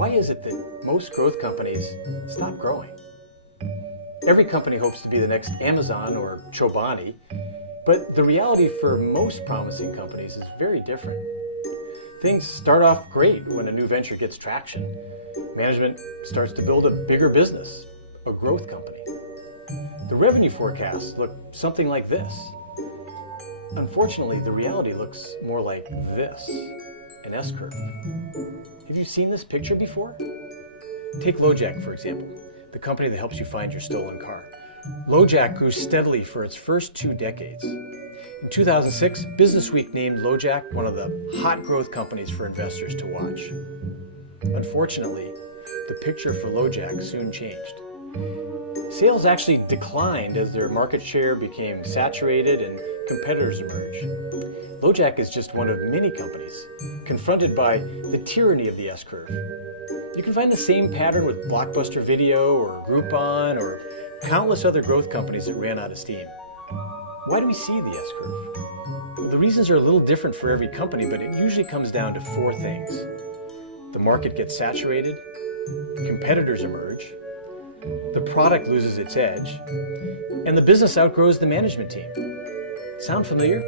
Why is it that most growth companies stop growing? Every company hopes to be the next Amazon or Chobani, but the reality for most promising companies is very different. Things start off great when a new venture gets traction. Management starts to build a bigger business, a growth company. The revenue forecasts look something like this. Unfortunately, the reality looks more like this, an S-curve. Have you seen this picture before? Take LoJack, for example, the company that helps you find your stolen car. LoJack grew steadily for its first 2 decades. In 2006, Businessweek named LoJack one of the hot growth companies for investors to watch. Unfortunately, the picture for LoJack soon changed. Sales actually declined as their market share became saturated and competitors emerged. LoJack is just one of many companies confronted by the tyranny of the S-curve. You can find the same pattern with Blockbuster Video or Groupon or countless other growth companies that ran out of steam. Why do we see the S-curve? Well, the reasons are a little different for every company, but it usually comes down to 4 things. The market gets saturated, competitors emerge, the product loses its edge, and the business outgrows the management team. Sound familiar?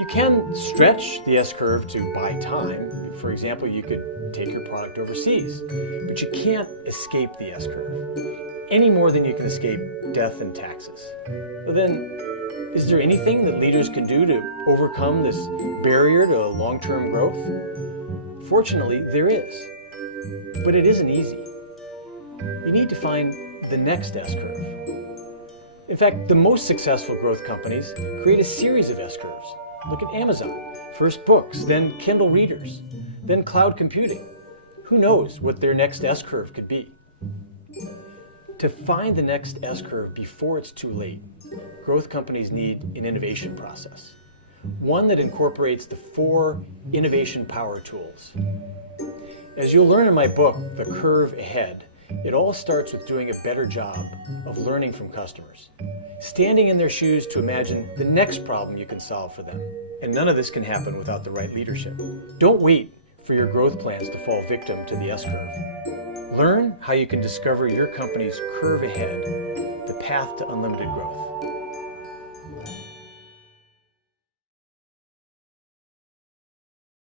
You can stretch the S-curve to buy time. For example, you could take your product overseas, but you can't escape the S-curve any more than you can escape death and taxes. But then, is there anything that leaders can do to overcome this barrier to long-term growth? Fortunately, there is, but it isn't easy. You need to find the next S-curve. In fact, the most successful growth companies create a series of S-curves. Look at Amazon. First books, then Kindle readers, then cloud computing. Who knows what their next S-curve could be? To find the next S-curve before it's too late, growth companies need an innovation process. One that incorporates the 4 innovation power tools. As you'll learn in my book, The Curve Ahead, it all starts with doing a better job of learning from customers, standing in their shoes to imagine the next problem you can solve for them. And none of this can happen without the right leadership. Don't wait for your growth plans to fall victim to the S-curve. Learn how you can discover your company's curve ahead, the path to unlimited growth.